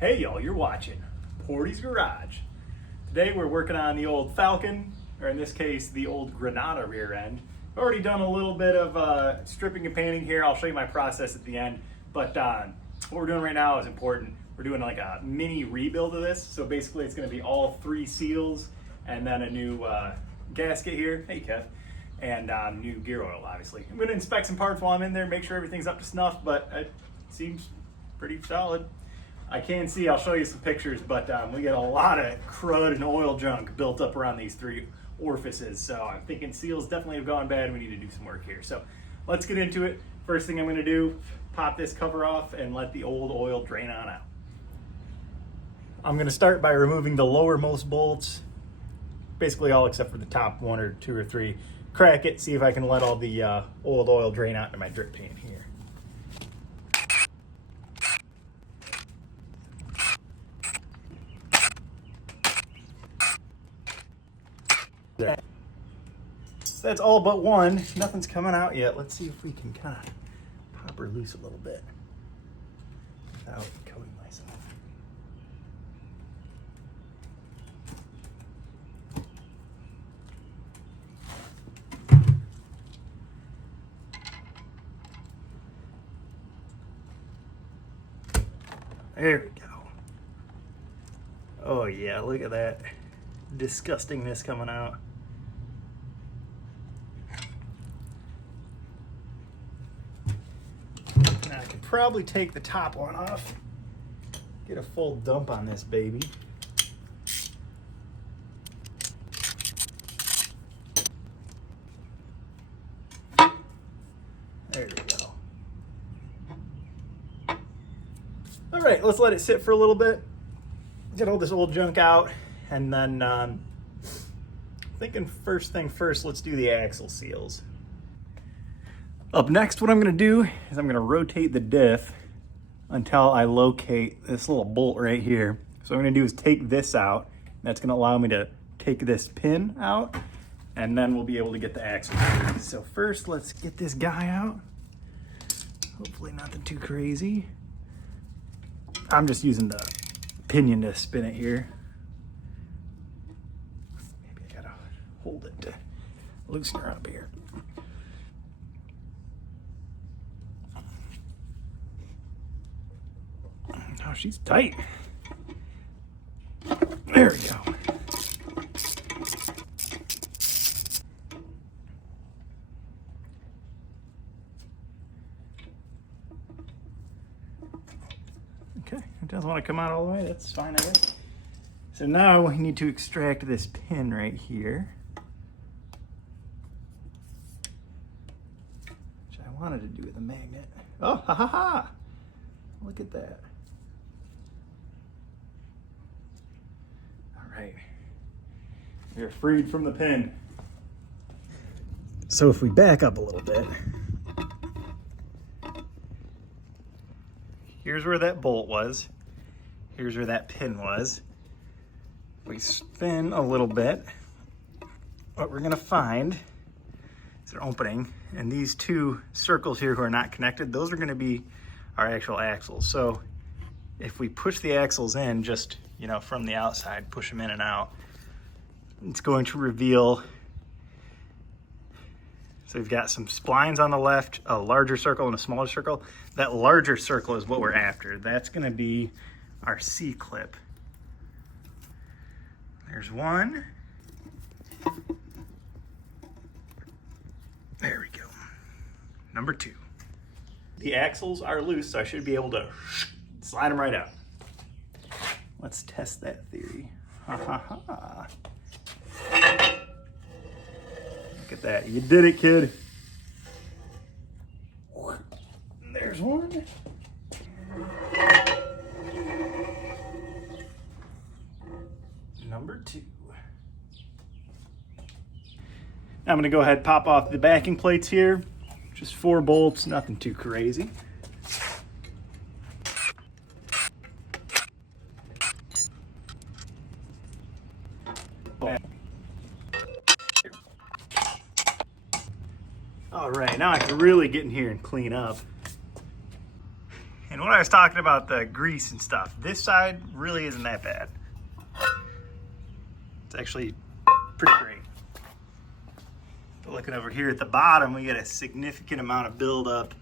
Hey y'all, you're watching Portie's Garage. Today we're working on the old Falcon, or in this case, the old Granada rear end. I've already done a little bit of stripping and painting here. I'll show you my process at the end. But what we're doing right now is important. We're doing like a mini rebuild of this. So basically it's gonna be all 3 seals and then a new gasket here. Hey Kev. And new gear oil, obviously. I'm gonna inspect some parts while I'm in there, make sure everything's up to snuff, but it seems pretty solid. I can see, I'll show you some pictures, but we got a lot of crud and oil junk built up around these 3 orifices. So I'm thinking seals definitely have gone bad. We need to do some work here. So let's get into it. First thing I'm gonna do, pop this cover off and let the old oil drain on out. I'm gonna start by removing the lowermost bolts, basically all except for the top 1 or 2 or 3. Crack it, see if I can let all the old oil drain out into my drip pan here. That's all but one. Nothing's coming out yet. Let's see if we can kind of pop her loose a little bit without coating myself. There we go. Oh yeah, look at that disgustingness coming out. Now I can probably take the top one off, get a full dump on this baby. There we go. All right, let's let it sit for a little bit. Get all this old junk out, and then thinking first thing first, let's do the axle seals. Up next, what I'm gonna do is I'm gonna rotate the diff until I locate this little bolt right here. So what I'm gonna do is take this out. That's gonna allow me to take this pin out, and then we'll be able to get the axle. So first, let's get this guy out. Hopefully nothing too crazy. I'm just using the pinion to spin it here. Maybe I gotta hold it to loosen her up here. Oh, she's tight. There we go. Okay, it doesn't want to come out all the way. That's fine, I guess. So now we need to extract this pin right here, which I wanted to do with a magnet. Oh, ha ha ha! Look at that. All right, we're freed from the pin. So if we back up a little bit, here's where that bolt was. Here's where that pin was. If we spin a little bit, what we're gonna find is an opening, and these 2 circles here who are not connected, those are gonna be our actual axles. So if we push the axles in just, you know, from the outside, push them in and out, it's going to reveal. So we've got some splines on the left, a larger circle and a smaller circle. That larger circle is what we're after. That's gonna be our C-clip. There's one. There we go. Number 2. The axles are loose, so I should be able to slide them right out. Let's test that theory. Ha ha ha. Look at that. You did it, kid. There's one. Number 2. Now I'm going to go ahead and pop off the backing plates here. Just 4 bolts, nothing too crazy. All right, now I can really get in here and clean up. And what when I was talking about the grease and stuff, this side really isn't that bad. It's actually pretty great. But looking over here at the bottom, we get a significant amount of buildup.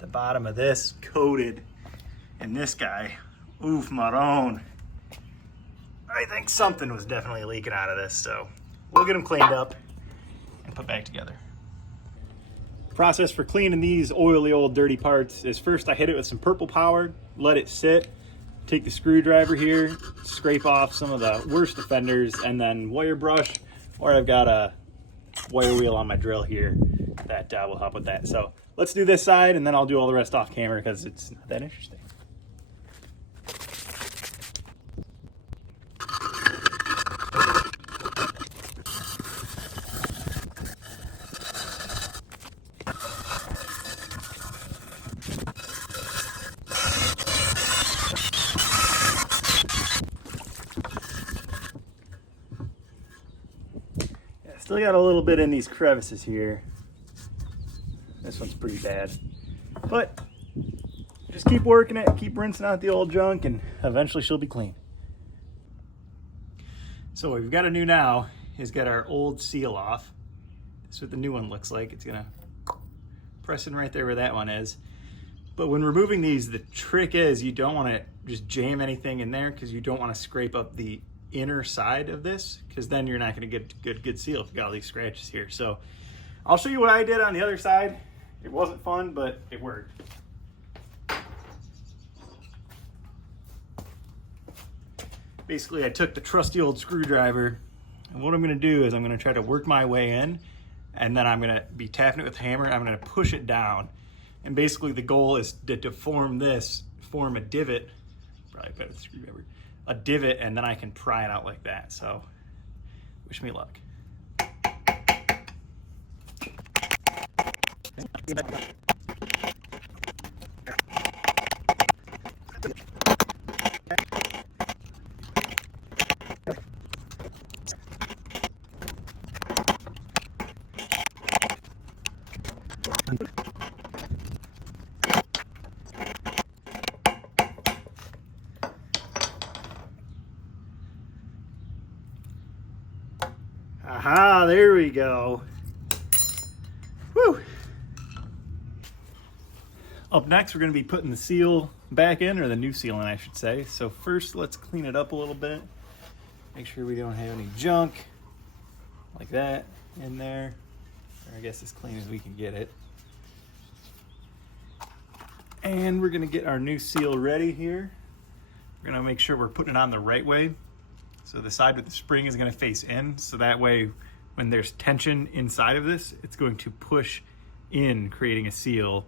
The bottom of this coated, and this guy, oof, maroon. I think something was definitely leaking out of this, so we'll get them cleaned up and put back together. Process for cleaning these oily old dirty parts is first I hit it with some purple power, let it sit, take the screwdriver here, scrape off some of the worst offenders, and then wire brush, or I've got a wire wheel on my drill here that will help with that. So let's do this side, and then I'll do all the rest off camera because it's not that interesting. Still got a little bit in these crevices here. This one's pretty bad, but just keep working it, keep rinsing out the old junk, and eventually she'll be clean. So what we've got to do now is get our old seal off. This is what the new one looks like. It's gonna press in right there where that one is. But when removing these, the trick is you don't want to just jam anything in there because you don't want to scrape up the inner side of this, because then you're not going to get a good seal if you got all these scratches here. So I'll show you what I did on the other side. It wasn't fun, but it worked. Basically, I took the trusty old screwdriver, and what I'm going to do is I'm going to try to work my way in, and then I'm going to be tapping it with a hammer. I'm going to push it down, and basically the goal is to deform this, form a divot, probably better with a screwdriver, a divot, and then I can pry it out like that. So wish me luck. Aha, there we go. Woo! Up next, we're going to be putting the seal back in, or the new seal in, I should say. So first, let's clean it up a little bit. Make sure we don't have any junk like that in there. Or I guess as clean as we can get it. And we're going to get our new seal ready here. We're going to make sure we're putting it on the right way. So the side with the spring is going to face in, so that way when there's tension inside of this, it's going to push in, creating a seal,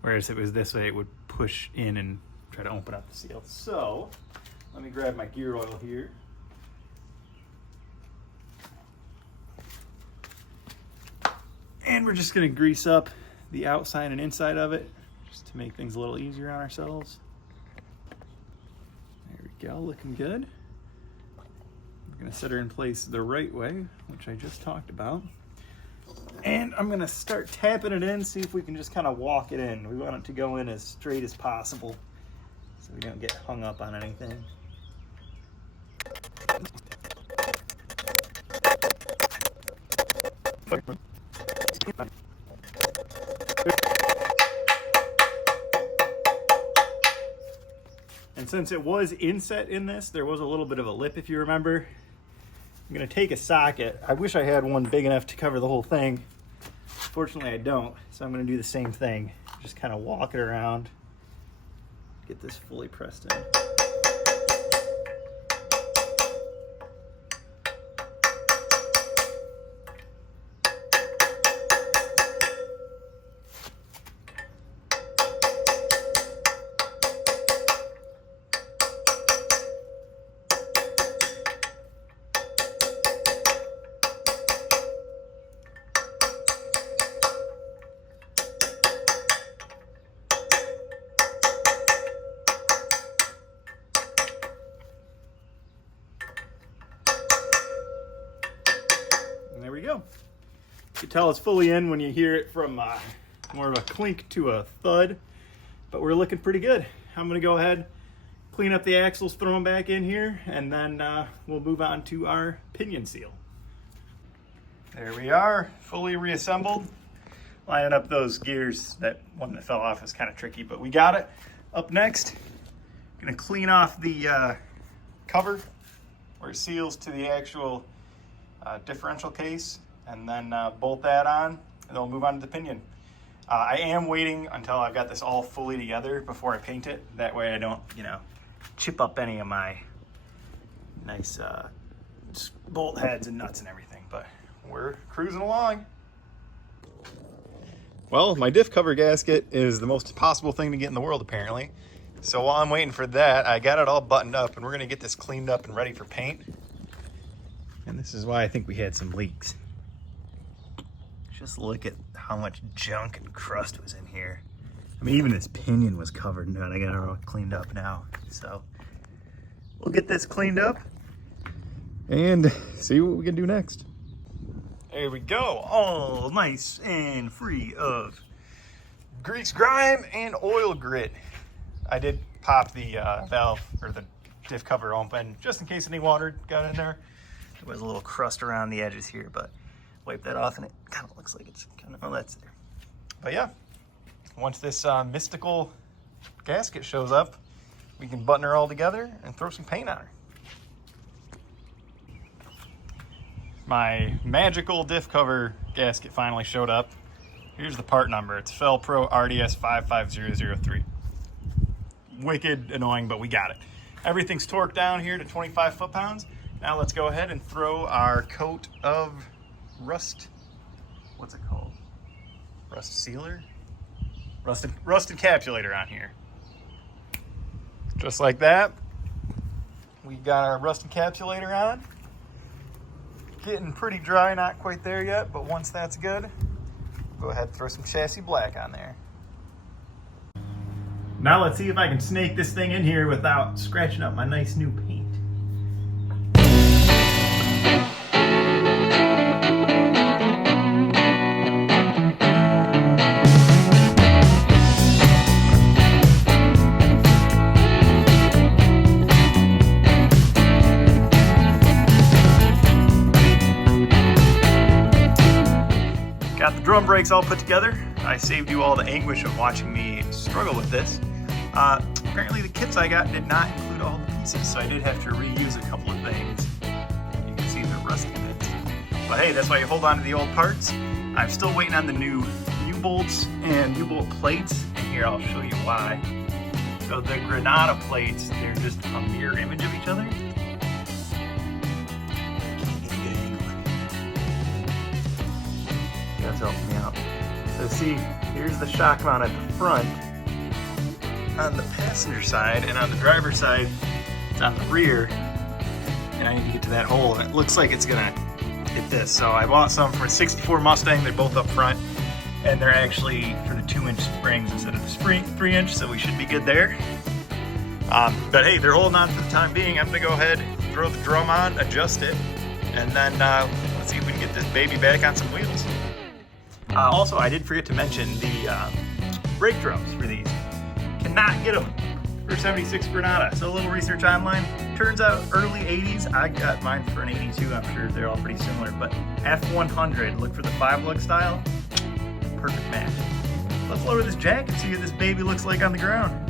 whereas if it was this way, it would push in and try to open up the seal. So let me grab my gear oil here. And we're just going to grease up the outside and inside of it, just to make things a little easier on ourselves. There we go, looking good. We're going to set her in place the right way, which I just talked about. And I'm going to start tapping it in, see if we can just kind of walk it in. We want it to go in as straight as possible so we don't get hung up on anything. And since it was inset in this, there was a little bit of a lip, if you remember. I'm going to take a socket. I wish I had one big enough to cover the whole thing. Fortunately, I don't, so I'm going to do the same thing. Just kind of walk it around, get this fully pressed in. There we go. You can tell it's fully in when you hear it from more of a clink to a thud, but we're looking pretty good. I'm gonna go ahead, clean up the axles, throw them back in here, and then we'll move on to our pinion seal. There we are, fully reassembled. Lining up those gears. That one that fell off is kind of tricky, but we got it. Up next, gonna clean off the cover where it seals to the actual differential case, and then bolt that on, and then we'll move on to the pinion. I am waiting until I've got this all fully together before I paint it. That way I don't, chip up any of my nice bolt heads and nuts and everything, but we're cruising along. Well, my diff cover gasket is the most impossible thing to get in the world, apparently. So while I'm waiting for that, I got it all buttoned up, and we're gonna get this cleaned up and ready for paint. And this is why I think we had some leaks. Just look at how much junk and crust was in here. I mean, even this pinion was covered in it. I got it all cleaned up now. So we'll get this cleaned up and see what we can do next. There we go, all nice and free of grease, grime, and oil grit. I did pop the valve or the diff cover open just in case any water got in there. There was a little crust around the edges here, but wipe that off and it kind of looks like it's kind of, oh, that's there. But yeah, once this mystical gasket shows up, we can button her all together and throw some paint on her. My magical diff cover gasket finally showed up. Here's the part number. It's Felpro RDS 55003. Wicked annoying, but we got it. Everything's torqued down here to 25 foot-pounds. Now let's go ahead and throw our coat of rust. What's it called? Rust sealer? Rust encapsulator on here. Just like that. We got our rust encapsulator on. Getting pretty dry, not quite there yet, but once that's good, go ahead and throw some chassis black on there. Now let's see if I can snake this thing in here without scratching up my nice new paint. Got the drum brakes all put together. I saved you all the anguish of watching me struggle with this. Apparently the kits I got did not include all the pieces, so I did have to reuse a couple of things. You can see the rusty bits. But hey, that's why you hold on to the old parts. I'm still waiting on the new U-bolts and U-bolt plates, and here I'll show you why. So the Granada plates, they're just a mirror image of each other. That's helping me out. So see, here's the shock mount at the front on the passenger side, and on the driver's side, it's on the rear. And I need to get to that hole, and it looks like it's gonna hit this. So I bought some for a 64 Mustang. They're both up front, and they're actually for the 2-inch springs instead of the 3-inch, so we should be good there. But hey, they're holding on for the time being. I'm gonna go ahead, throw the drum on, adjust it, and then let's see if we can get this baby back on some wheels. Also, I did forget to mention the brake drums for these. Cannot get them for 76 Granada. So a little research online. Turns out early 80s, I got mine for an 82. I'm sure they're all pretty similar, but F100, look for the 5-lug style. Perfect match. Let's lower this jack and see what this baby looks like on the ground.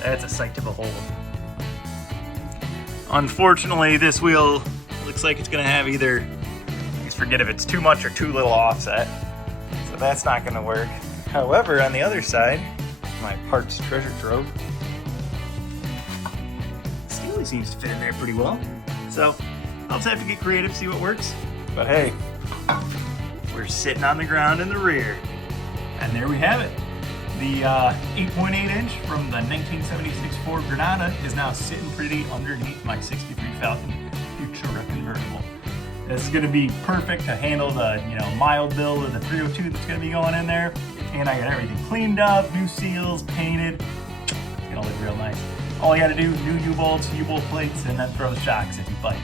That's a sight to behold. Unfortunately, this wheel looks like it's gonna have either, I guess forget if it's too much or too little offset. So that's not gonna work. However, on the other side, my parts treasure trove, Steely seems to fit in there pretty well. So I'll just have to get creative, see what works. But hey, we're sitting on the ground in the rear. And there we have it. The 8.8 inch from the 1976 Ford Granada is now sitting pretty underneath my 63 Falcon Futura Convertible. This is going to be perfect to handle the mild build of the 302 that's going to be going in there. And I got everything cleaned up, new seals, painted. It's going to look real nice. All I got to do, new U-bolts, U-bolt plates, and then throw the shocks in. But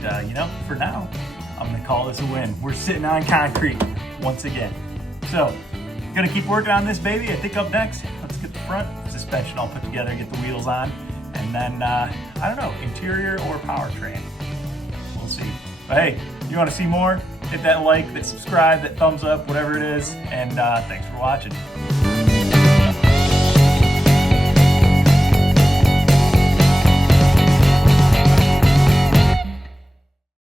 for now, I'm going to call this a win. We're sitting on concrete once again. So, gonna keep working on this baby. I think up next, let's get the front suspension all put together, get the wheels on, and then, I don't know, interior or powertrain. We'll see. But hey, if you want to see more, hit that like, that subscribe, that thumbs up, whatever it is, and thanks for watching.